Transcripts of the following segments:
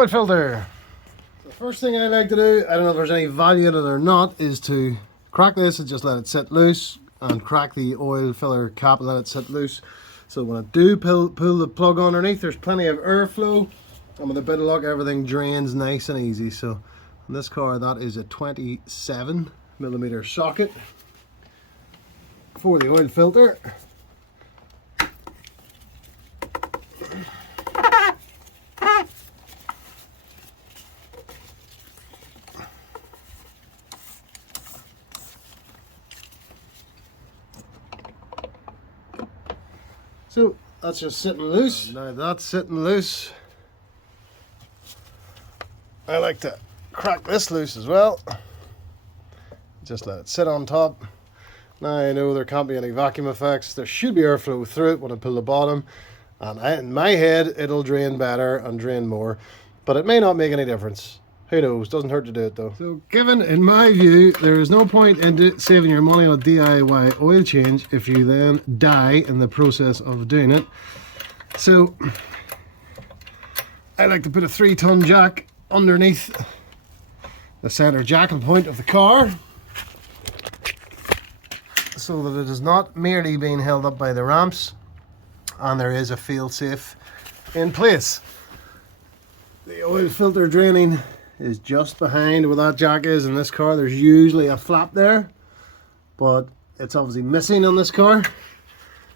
Oil filter. The first thing I like to do, I don't know if there's any value in it or not, is to crack this and just let it sit loose, and crack the oil filler cap and let it sit loose. So when I do pull the plug underneath, there's plenty of airflow, and with a bit of luck everything drains nice and easy. So in this car, that is a 27mm socket for the oil filter. So that's just sitting loose. Now that's sitting loose, I like to crack this loose as well. Just let it sit on top. Now I know there can't be any vacuum effects. There should be airflow through it when I pull the bottom. And in my head, it'll drain better and drain more. But it may not make any difference. Who knows? Doesn't hurt to do it though. So given, in my view, there is no point in saving your money on a DIY oil change if you then die in the process of doing it. So I like to put a 3-ton jack underneath the center jacking point of the car, so that it is not merely being held up by the ramps, and there is a fail-safe in place. The oil filter draining is just behind where that jack is in this car. There's usually a flap there, but it's obviously missing on this car,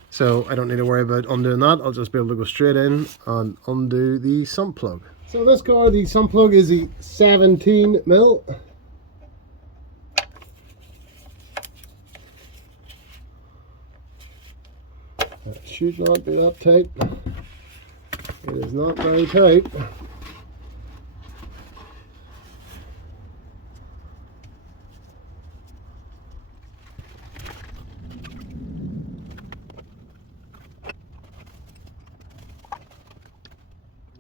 so I don't need to worry about undoing that. I'll just be able to go straight in and undo the sump plug. So this car, the sump plug is the 17mm. It should not be that tight. It is not very tight.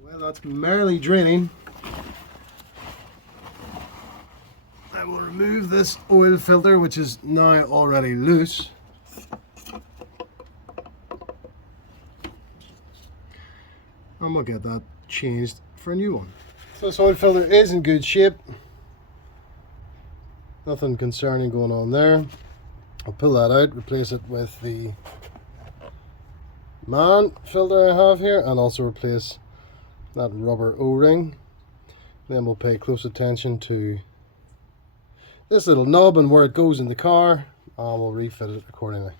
Well, that's merrily draining. I will remove this oil filter, which is now already loose. And we'll get that changed for a new one. So this oil filter is in good shape. Nothing concerning going on there. I'll pull that out, replace it with the man filter I have here, and also replace that rubber O-ring. Then we'll pay close attention to this little knob and where it goes in the car, and we'll refit it accordingly.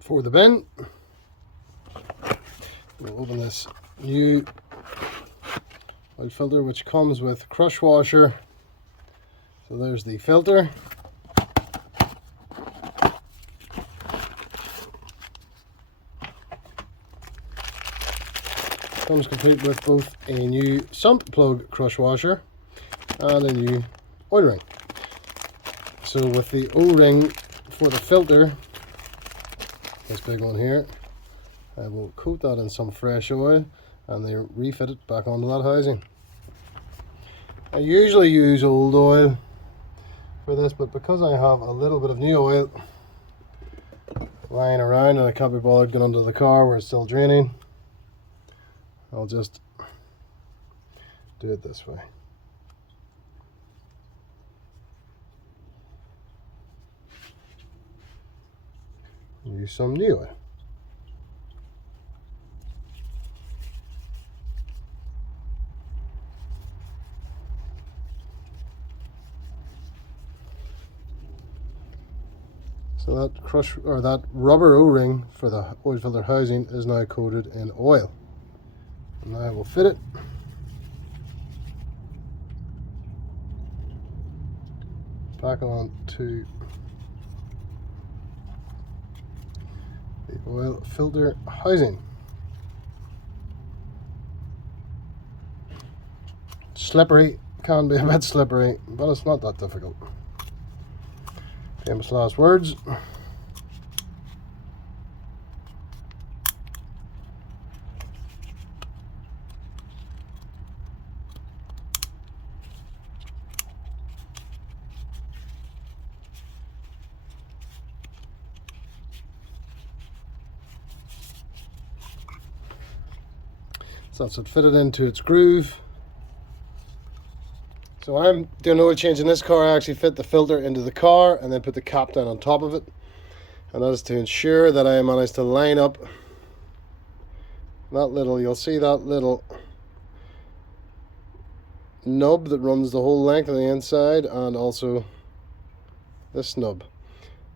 For the bin, we'll open this new oil filter, which comes with crush washer. So there's the filter. Comes complete with both a new sump plug crush washer and a new oil ring. So with the O-ring for the filter, this big one here, I will coat that in some fresh oil and then refit it back onto that housing. I usually use old oil for this, but because I have a little bit of new oil lying around and I can't be bothered getting under the car where it's still draining, I'll just do it this way. Use some new oil. So that crush, or that rubber O-ring for the oil filter housing is now coated in oil. And now we'll fit it. Back on to the oil filter housing. Slippery, can be a bit slippery, but it's not that difficult. Famous last words. So that's it fitted into its groove. So I'm doing oil change in this car. I actually fit the filter into the car and then put the cap down on top of it. And that is to ensure that I managed to line up that little, you'll see that little nub that runs the whole length of the inside, and also this nub.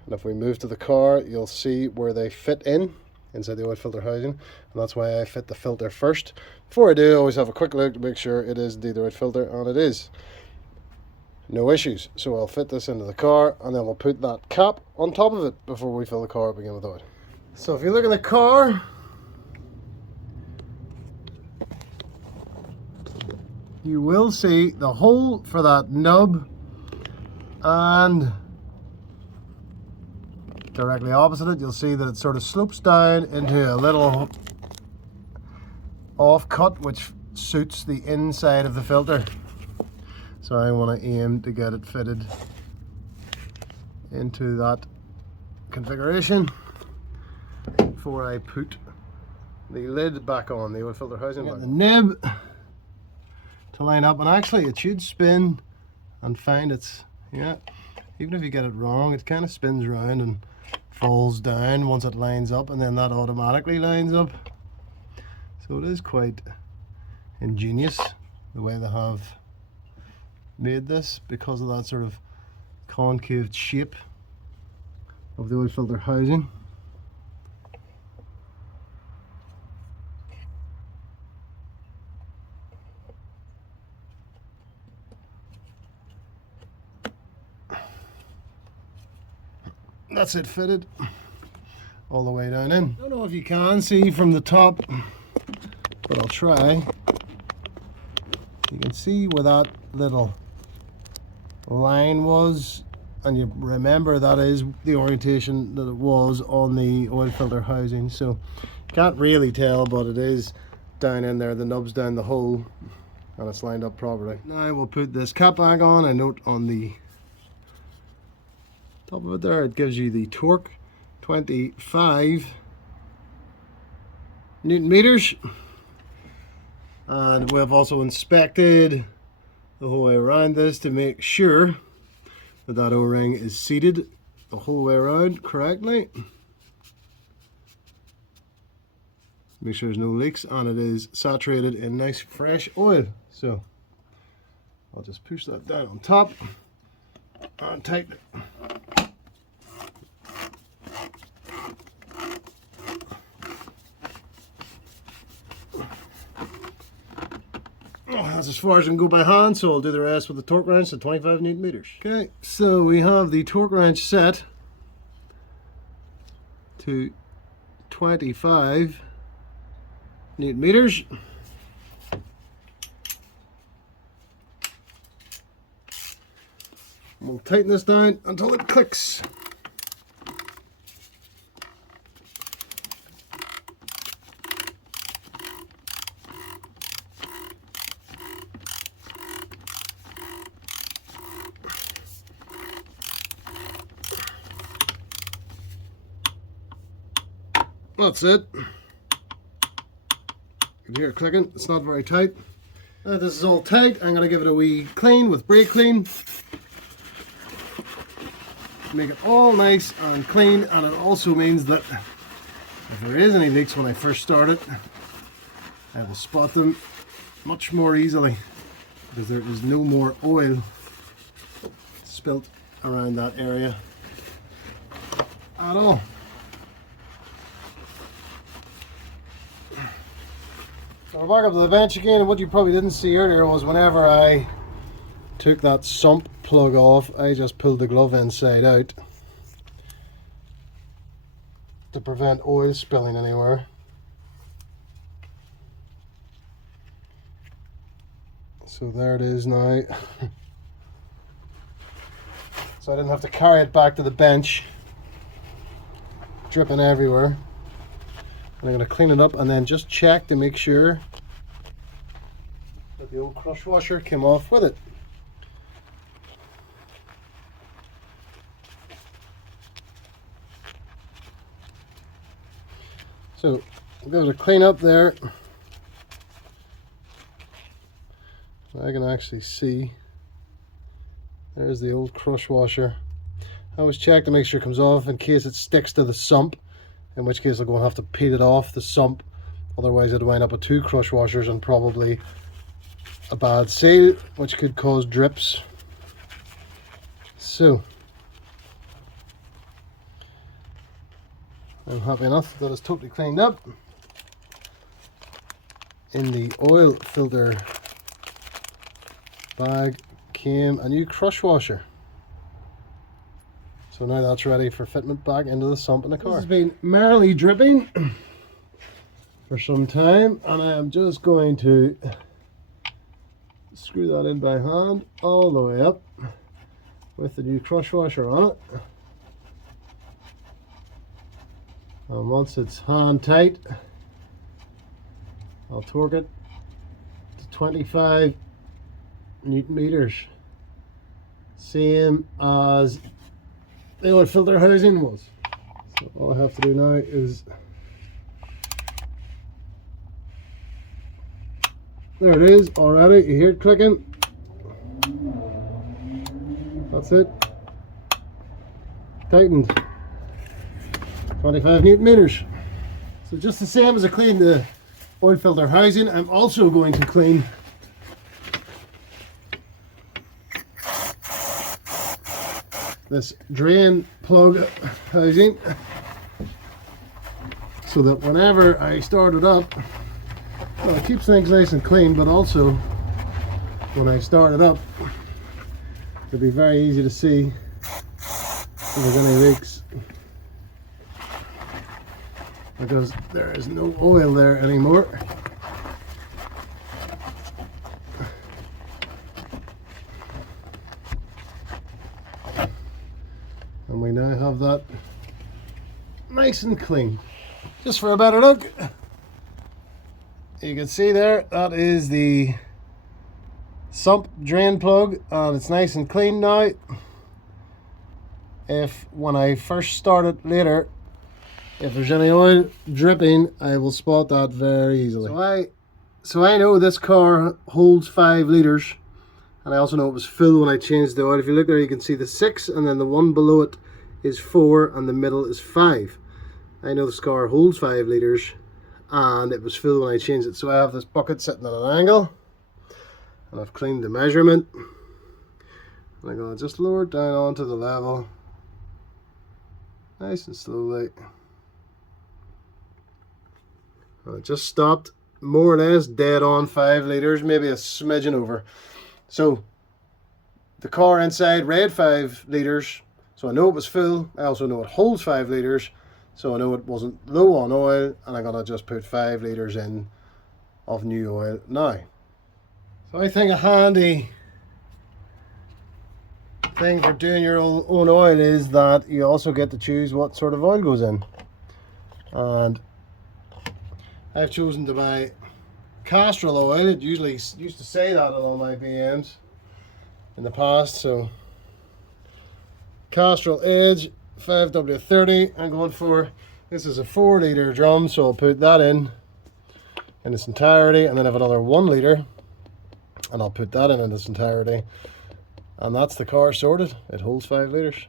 And if we move to the car, you'll see where they fit in inside the oil filter housing, and that's why I fit the filter first. Before I do, I always have a quick look to make sure it is indeed the right filter, and it is. No issues. So I'll fit this into the car, and then we'll put that cap on top of it before we fill the car up again with oil. So if you look in the car, you will see the hole for that nub, and directly opposite it, you'll see that it sort of slopes down into a little off cut which suits the inside of the filter. So I want to aim to get it fitted into that configuration before I put the lid back on the oil filter housing. Get the nib to line up, and actually it should spin and find its, yeah, even if you get it wrong, it kind of spins around and falls down once it lines up, and then that automatically lines up. So it is quite ingenious the way they have made this, because of that sort of concave shape of the oil filter housing. That's it fitted all the way down in. I don't know if you can see from the top, but I'll try. You can see where that little line was, and you remember that is the orientation that it was on the oil filter housing, so can't really tell, but it is down in there. The nub's down the hole and it's lined up properly. Now we'll put this cap back on. A note on the top of it there, it gives you the torque, 25 Newton meters, and we've also inspected the whole way around this to make sure that that O-ring is seated the whole way around correctly. Make sure there's no leaks, and it is saturated in nice fresh oil. So I'll just push that down on top and tighten it. That's as far as I can go by hand, so I'll do the rest with the torque wrench at 25 Newton meters. Okay, so we have the torque wrench set to 25 Newton meters. We'll tighten this down until it clicks. That's it. You can hear it clicking. It's not very tight. Now this is all tight. I'm going to give it a wee clean with brake clean. Make it all nice and clean, and it also means that if there is any leaks when I first start it, I have to spot them much more easily, because there is no more oil spilt around that area at all. So we're back up to the bench again, and what you probably didn't see earlier was whenever I took that sump plug off, I just pulled the glove inside out to prevent oil spilling anywhere. So there it is now. So I didn't have to carry it back to the bench, dripping everywhere. And I'm going to clean it up and then just check to make sure that the old crush washer came off with it. So I'm going to clean up there. I can actually see there's the old crush washer. I always check to make sure it comes off in case it sticks to the sump, in which case I'm going to have to peel it off the sump. Otherwise I'd wind up with 2 crush washers and probably a bad seal, which could cause drips. So I'm happy enough that it's totally cleaned up. In the oil filter bag came a new crush washer. So now that's ready for fitment back into the sump in the car. This has been merrily dripping for some time, and I am just going to screw that in by hand all the way up with the new crush washer on it. And once it's hand tight, I'll torque it to 25 Newton meters, same as the oil filter housing was. So all I have to do now is, there it is already, you hear it clicking. That's it, tightened, 25 Newton meters. So just the same as I cleaned the oil filter housing, I'm also going to clean this drain plug housing, so that whenever I start it up, well, it keeps things nice and clean, but also when I start it up, it'll be very easy to see if there's any leaks, because there is no oil there anymore. And we now have that nice and clean. Just for a better look, you can see there, that is the sump drain plug, and it's nice and clean now. If when I first start it later, if there's any oil dripping, I will spot that very easily. So I know this car holds 5 litres, and I also know it was full when I changed the oil. If you look there, you can see the 6, and then the one below it is 4, and the middle is 5. I know this car holds 5 litres, and it was full when I changed it. So I have this bucket sitting at an angle, and I've cleaned the measurement. And I'm going to just lower it down onto the level, nice and slowly. And it just stopped more or less dead on 5 litres, maybe a smidgen over. So the car inside read 5 litres, so I know it was full. I also know it holds 5 litres, so I know it wasn't low on oil, and I'm gonna just put 5 litres in of new oil now. So I think a handy thing for doing your own oil is that you also get to choose what sort of oil goes in. And I've chosen to buy Castrol oil. It usually used to say that on all my BMs in the past. So Castrol Edge 5W30 I'm going for. This is a 4 litre drum, so I'll put that in its entirety, and then I have another 1 litre, and I'll put that in its entirety, and that's the car sorted. It holds 5 litres.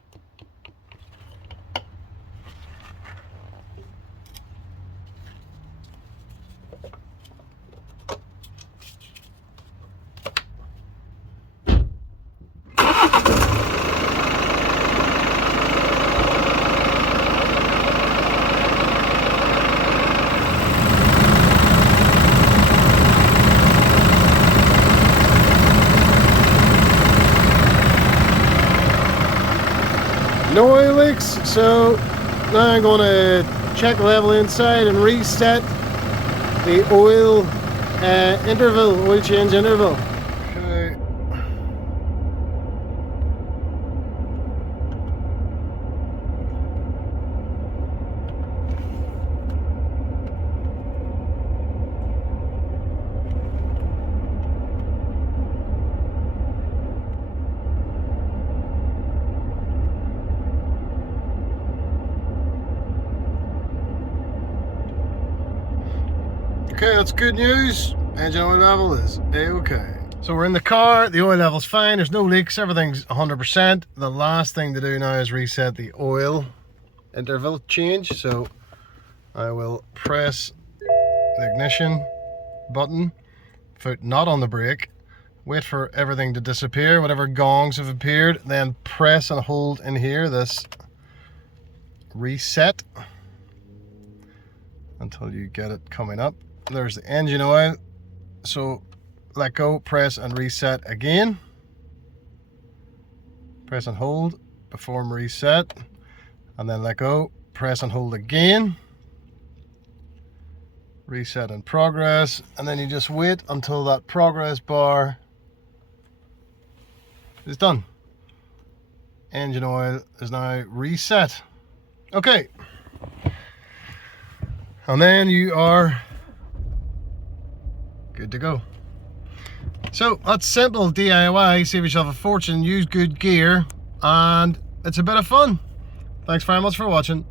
No oil leaks, so now I'm going to check the level inside and reset the oil oil change interval. Okay. Okay, that's good news. Engine oil level is A-okay. So we're in the car, the oil level's fine, there's no leaks, everything's 100%. The last thing to do now is reset the oil interval change. So I will press the ignition button, foot not on the brake, wait for everything to disappear, whatever gongs have appeared, then press and hold in here this reset until you get it coming up. There's the engine oil, so let go, press and reset again, press and hold, perform reset, and then let go, press and hold again, reset in progress, and then you just wait until that progress bar is done. Engine oil is now reset. Okay, and then you are good to go. So that's simple DIY, save yourself a fortune, use good gear, and it's a bit of fun. Thanks very much for watching.